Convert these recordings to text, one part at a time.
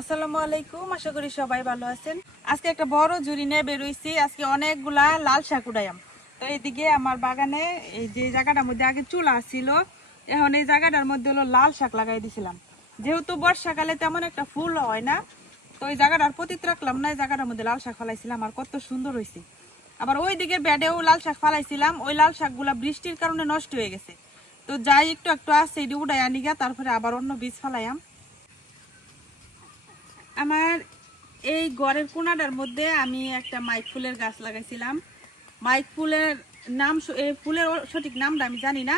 আসসালামু আলাইকুম, আশা করি সবাই ভালো আছেন। আজকে একটা বড় ঝুড়ি নিয়ে বেরোইছি। আজকে অনেকগুলা লাল শাক উঠাইয়াম। তো এইদিকে আমার বাগানে এই যে জায়গাটার মধ্যে আগে চুলা ছিল, এখন এই জায়গাটার মধ্যে হলো লাল শাক লাগাই দিছিলাম। যেহেতু বর্ষাকালে তেমন একটা ফুল হয় না, তো এই জায়গাটার প্রতি রাখলাম না, এই জায়গাটার মধ্যে লাল শাক ফলাইছিলাম আর কত সুন্দর হয়েছে। আবার ওই দিকের ব্যাডেও লাল শাক ফালাইছিলাম, ওই লাল শাকগুলা বৃষ্টির কারণে নষ্ট হয়ে গেছে। তো যাই একটু একটু আসছে এটি উঠাই আনিগা, তারপরে আবার অন্য বীজ ফালাইয়াম। আমার এই ঘরের কোনাটার মধ্যে আমি একটা মাইক ফুলের গাছ লাগাইছিলাম। মাইক ফুলের নাম, এই ফুলের সঠিক নামটা আমি জানি না,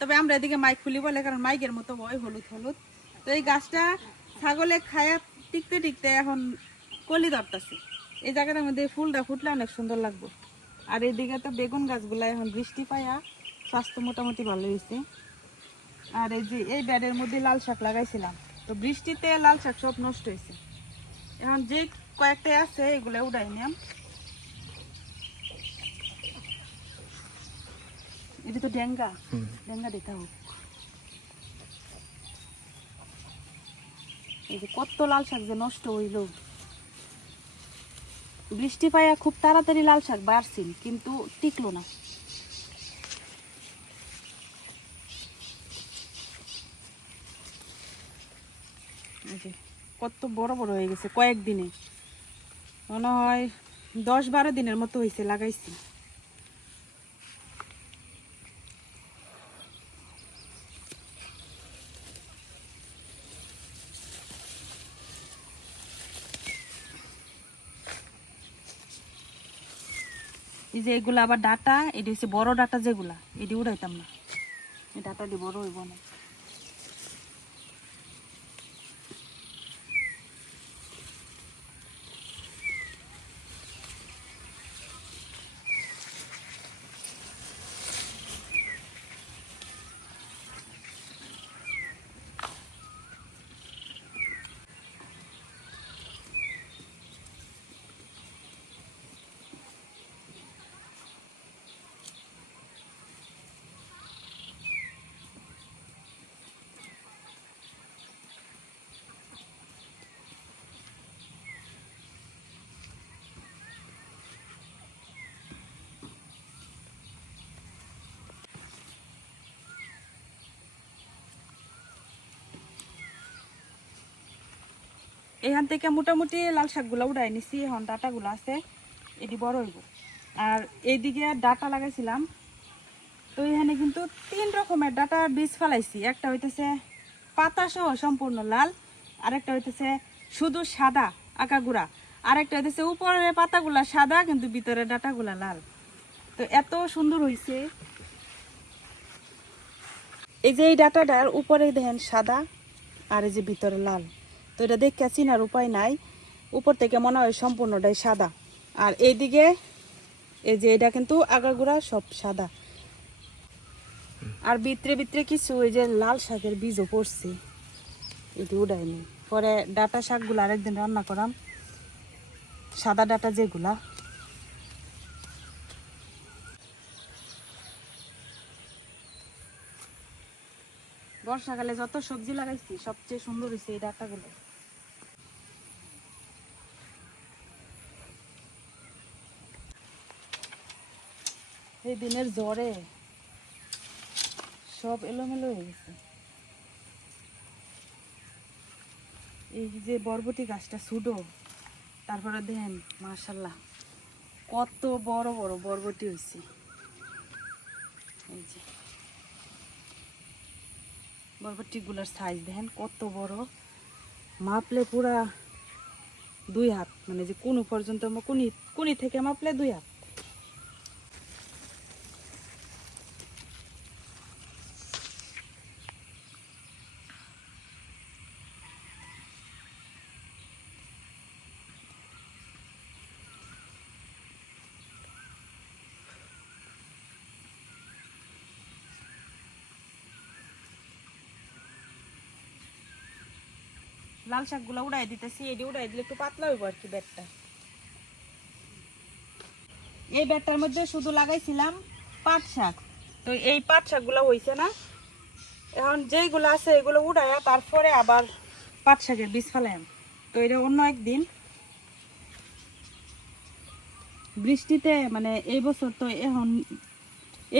তবে আমরা এদিকে মাইক ফুলি বলে, কারণ মাইকের মতো হয় হলুদ হলুদ। তো এই গাছটা ছাগলে খায়া টিকতে টিকতে এখন কলি ধরতেছে। এই জায়গাটার মধ্যে ফুলটা ফুটলে অনেক সুন্দর লাগবে। আর এইদিকে তো বেগুন গাছগুলা এখন বৃষ্টি পায়া স্বাস্থ্য মোটামুটি ভালো হয়েছে। আর এই যে এই ব্যাডের মধ্যে লাল শাক লাগাইছিলাম, তো বৃষ্টিতে লাল শাক সব নষ্ট হয়েছে। এখন যে কয়েকটা আছে এগুলো উঠাই নিলাম। এটা তো ডেঙ্গা ডেঙ্গা দিতে হোক। এই যে কত লাল শাক যে নষ্ট হইল, বৃষ্টি পাইয়া খুব তাড়াতাড়ি লাল শাক বাড়ছিল, কিন্তু টিকলো না। এই যে কত বড় বড় হয়ে গেছে কয়েকদিনে, মনে হয় 10-12 দিনের মতো হয়েছে লাগাইছি। এই যে এগুলা আবার ডাটা, এটি হচ্ছে বড় ডাটা, যেগুলা এটি উড়াইতাম না, এই ডাটা দিয়ে বড় হইব না। এখান থেকে মোটামুটি লাল শাকগুলো উঠাই নিছি, এখন ডাটাগুলো আছে এটি বড় হইব। আর এইদিকে ডাটা লাগাইছিলাম, তো এখানে কিন্তু 3 রকমের ডাটার বীজ ফেলাইছি। একটা হইতেছে পাতা সহ সম্পূর্ণ লাল, আরেকটা হইতেছে শুধু সাদা আকাগুড়া, আরেকটা হইতেছে উপরের পাতাগুলা সাদা কিন্তু ভিতরে ডাটাগুলা লাল। তো এত সুন্দর হইছে। এই যে এই ডাটাটার উপরে দেখেন সাদা, আর এই যে ভিতরে লাল। তো এটা দেখে চিনার উপায় নাই, উপর থেকে মনে হয় সম্পূর্ণটাই সাদা। আর এইদিকে এই যে এটা কিন্তু আগাগোড়া সব সাদা, আর ভিতরে ভিতরে কিছু এই যে লাল শাকের বীজও পড়ছে, এটি উঠাইনি। পরে ডাটা শাকগুলো আরেকদিন রান্না করাম, সাদা ডাটা যেগুলা। বর্ষাকালে যত সবজি লাগাইছি সবচেয়ে সুন্দর হয়েছে এই ডাটাগুলো। এই দিনের জ্বরে সব এলোমেলো হয়ে গেছে। এই যে বরবটি গাছটা ছুডো, তারপরে দেখেন মাশাল্লাহ কত বড় বড় বরবটি হয়েছে। এই যে বরবটি গুলার সাইজ দেখেন কত বড়, মাপলে পুরা 2 হাত, মানে যে কোন পর্যন্ত কোনি থেকে মাপলে 2 হাত। লাল শাকগুলো উড়াই দিতেছি, এটি উড়াই দিলে একটু পাতলা হইব আর কি ব্যাটটা। এই ব্যাটটার মধ্যে শুধু লাগাইছিলাম পাট শাক, তো এই পাট শাকগুলো হয়েছে না। এখন যেইগুলো আছে এগুলো উড়াইয়া তারপরে আবার পাট শাকের বীজ ফেলাম। তো এটা অন্য একদিন বৃষ্টিতে মানে এই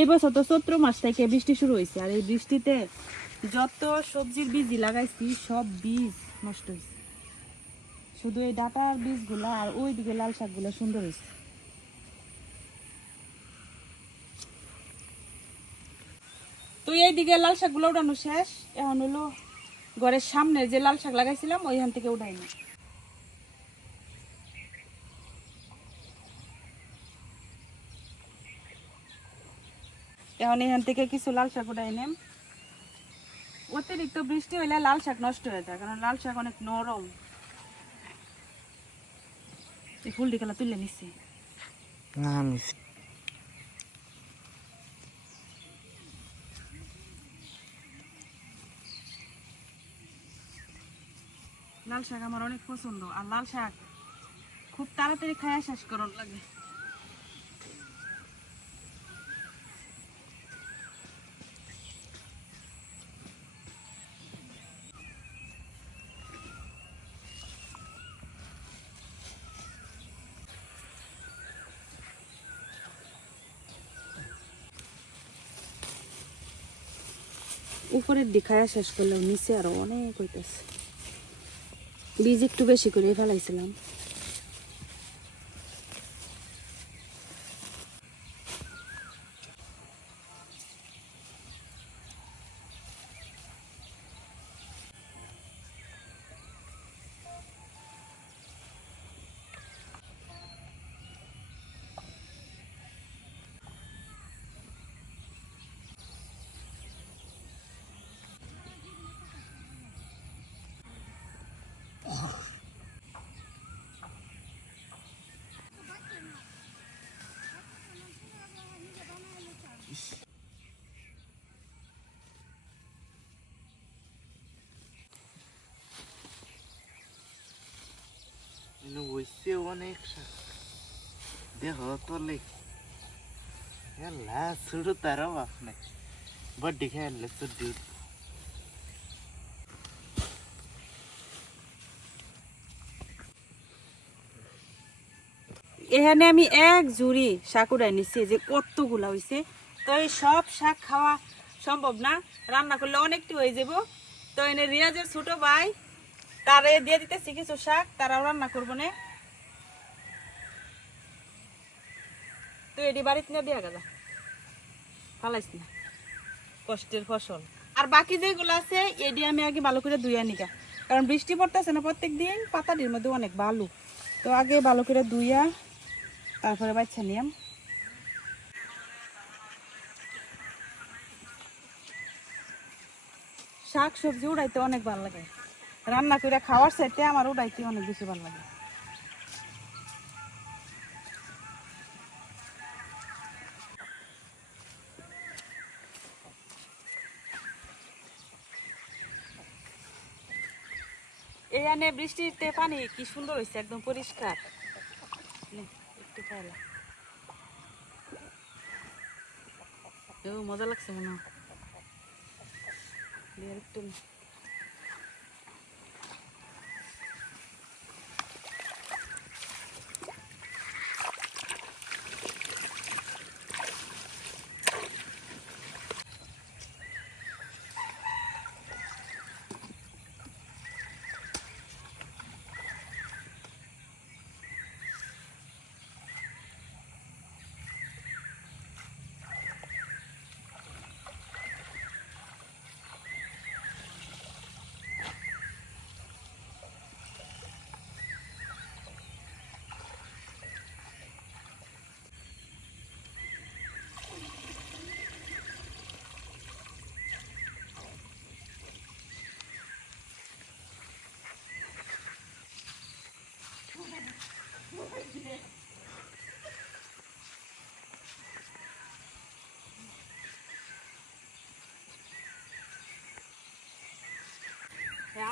বছর তো চৈত্র মাস থেকে বৃষ্টি শুরু হয়েছে, আর এই বৃষ্টিতে যত সবজির বীজই লাগাইছি সব বীজ নষ্ট হয়েছে। শুধু এই ডাটার বীজগুলা আর ওইদিকে লাল শাকগুলো সুন্দর হয়েছে। তো এইদিকে লাল শাকগুলো উঠানো শেষ, এখন হলো ঘরের সামনে যে লাল শাক লাগাইছিলাম ওইখান থেকে উঠাই না। এখন এখান থেকে কিছু লাল শাক উঠাই নেম। অতিরিক্ত বৃষ্টি হইলে লাল শাক নষ্ট হয়ে যায়, কারণ লাল শাক অনেক নরম। এই ফুল দিকে তুলে নিচ্ছি লাল শাক আমার অনেক পছন্দ, আর লাল শাক খুব তাড়াতাড়ি খাওয়া শেষ করন লাগে। উপরের দিখায়া শেষ করলেও নিচে আরো অনেক হইতেছে। বীজ একটু বেশি করে ফেলাইছিলাম। অনেক দেখো তোলে শুরু তারও বাপ নাই বড্ডি খেয়ালে চুটি এখানে আমি এক জুড়ি শাক উড়াই নিচ্ছি, যে কতগুলা হয়েছে। তো এই সব শাক খাওয়া সম্ভব না, রান্না করলে অনেকটি হয়ে যাব। তো এনে রিয়াজের ছোট ভাই তারে দিয়ে দিতেছি কিছু শাক, তারাও রান্না করবো না। তো এটি বাড়িতে নিয়ে দেওয়া গেল, ফালাইস না, কষ্টের ফসল। আর বাকি যেগুলো আছে এটি আমি আগে ভালো করে ধুইয়া নিকা, কারণ বৃষ্টি পড়তেছে না প্রত্যেক দিন, পাতাটির মধ্যে অনেক বালু। তো আগে ভালো করে ধুইয়া তারপরে বাচ্চা নিয়াম। শাক সবজি উড়াইতে অনেক ভালো লাগে, রান্না করে খাওয়ার চাইতে আমার উড়াইতে অনেক বেশি ভালো লাগে। এখানে বৃষ্টিতে পানি কি সুন্দর হয়েছে, একদম পরিষ্কার। একটু খাইলা মজা লাগছে মনে হয়। একটু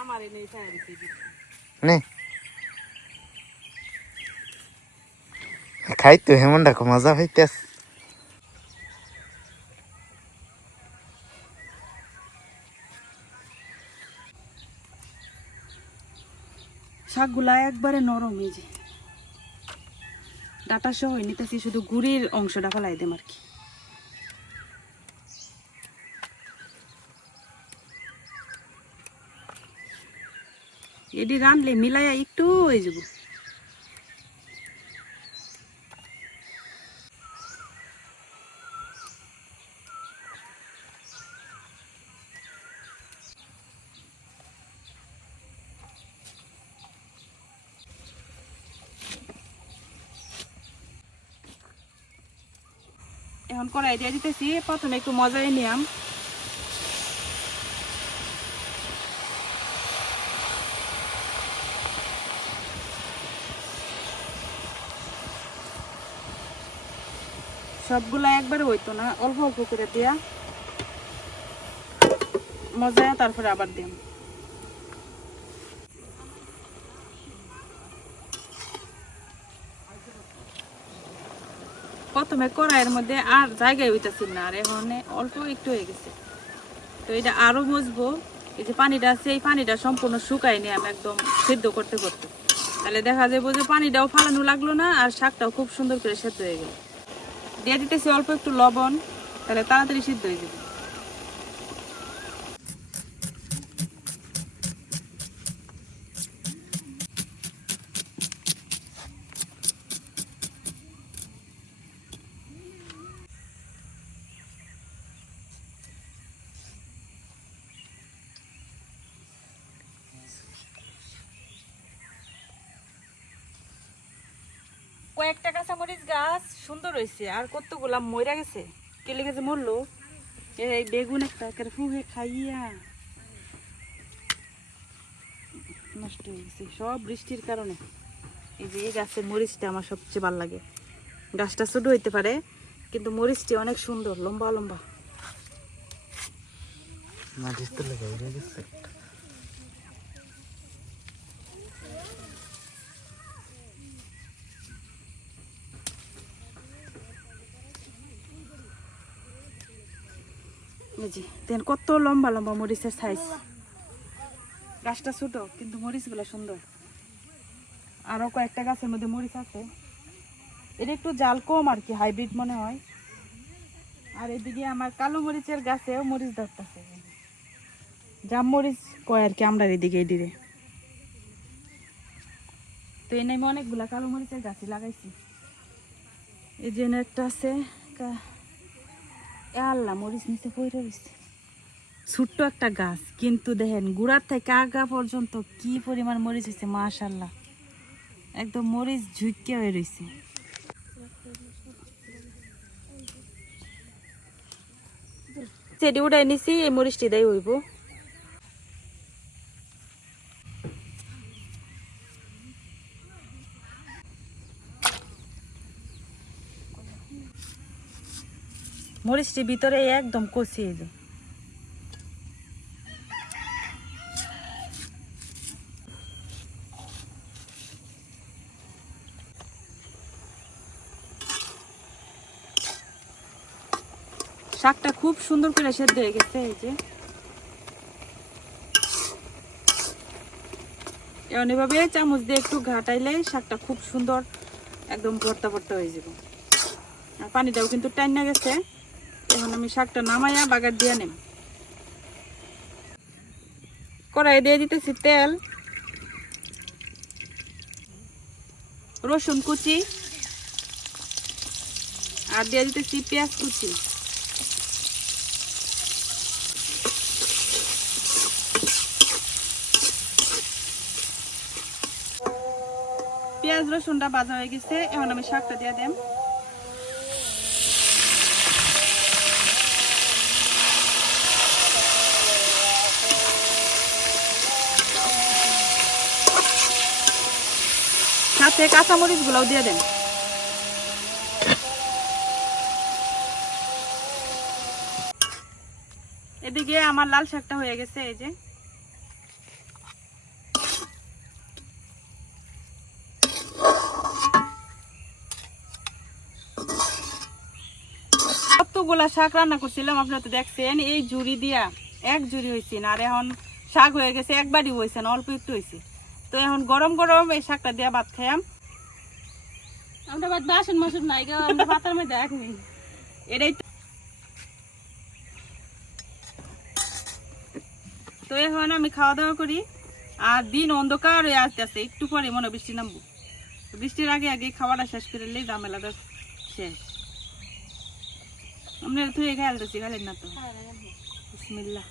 আমার এনে খাইতো হেমন রাখো মজা হইতেস। শাকগুলা একবারে নরম, এই যে ডাটা সহ নিতেছি, শুধু গুড়ির অংশটা ফেলাই দেম আর কি। এটি রানলে মিলাইয়া একটু হয়ে যাব। এখন কড়াই দিয়ে দিতেছি, প্রথমে একটু মজাই নিয়াম। সবগুলা একবারে হইতো না, অল্প অল্প করে দিয়া মজায় তারপরে আবার দিম। প্রথমে কড়াইয়ের মধ্যে আর জায়গায় হইতেছিল না, আর এখন অল্প একটু হয়ে গেছে। তো এটা আরো মজবো। এই যে পানিটা আছে, এই পানিটা সম্পূর্ণ শুকাই নিয়ে আমি একদম সিদ্ধ করতে করতে, তাহলে দেখা যাবে যে পানিটাও ফালানো লাগলো না, আর শাকটাও খুব সুন্দর করে সেদ্ধ হয়ে গেল। দিয়ে দিতেছি অল্প একটু লবণ, তাহলে তাড়াতাড়ি সিদ্ধ হয়ে যাবে। কয়েকটা কাঁচামরিচ গাছ সুন্দর হয়েছে, আর কতগুলা মরে গেছে। কে লেগেছে মরলো? এই বেগুন একটা ফুহে খাইয়া নষ্ট হয়ে গেছে, সব বৃষ্টির কারণে। এই যে এই গাছের মরিচটা আমার সবচেয়ে ভালো লাগে। গাছটা ছোট হইতে পারে, কিন্তু মরিচটি অনেক সুন্দর, লম্বা লম্বা। দেখেন কত লম্বা লম্বা মরিচের সাইজ। গাছটা ছোট কিন্তু মরিচগুলো সুন্দর। আরো কয়েকটা গাছের মধ্যে মরিচ আছে, এটা একটু জাল কম আর কি, হাইব্রিড মনে হয়। আর এদিকে আমার কালো মরিচের গাছেও মরিচ ধরতেছে, জাম মরিচ কয় আর কি আমরা এদিকে এদিকে। তো এনে আমি অনেকগুলা কালো মরিচের গাছই লাগাইছি। এই জন্য একটা আছে, আল্লাহ মরিচ নিচে পড়ে রয়েছে। ছোট্ট একটা গাছ, কিন্তু দেখেন গুড়ার থেকে আগা পর্যন্ত কি পরিমাণ মরিচ হয়েছে, মাশাআল্লাহ, একদম মরিচ ঝুঁকে হয়ে রয়েছে। সেটি উঠাই নিছি, এই মরিচটি দেয় হইব। মরিচটি ভিতরে একদম কষিয়ে যায়। শাকটা খুব সুন্দর করে সেদ্ধ হয়ে গেছে। এই যে এভাবে চামচ দিয়ে একটু ঘাটাইলে শাকটা খুব সুন্দর একদম ভর্তা ভর্তা হয়ে যাবে। আর পানিটাও কিন্তু টাইনা গেছে। এখন আমি শাকটা নামাইয়া বাগার দিয়ে নেব। কড়াই দিয়ে দিতেছি তেল, রসুন কুচি, আর দিয়ে দিতেছি পেঁয়াজ কুচি। পেঁয়াজ রসুনটা ভাজা হয়ে গেছে, এখন আমি শাকটা দিয়ে দেব। সাথে কাঁচামরিচ গুলাও দিয়ে দেন। এদিকে আমার লাল শাকটা হয়ে গেছে। এই যে কতগুলা শাক রান্না করছিলাম, আপনারা তো দেখছেন। এই ঝুড়ি দিয়া এক ঝুড়ি হয়েছে না, আর এখন শাক হয়ে গেছে একবারই হয়েছে না, অল্প একটু হয়েছে। তো এখন গরম গরম এই শাকটা দিয়ে ভাত খাইয়াম। আমরা বাদ বাসন মাসুন নাই গো, আমরা পাতার মধ্যে রাখনি। এটাই তো এখন আমি খাওয়া দাওয়া করি। আর দিন অন্ধকার হয়ে আসতে আসতে একটু পরে মনে হয় বৃষ্টি নামবো। তো বৃষ্টির আগে আগে খাওয়াটা শেষ করে নিলেই ঝামেলাটা শেষ। আমরা তুই খেয়ালতেছি খেলেন না তো। বিসমিল্লাহ।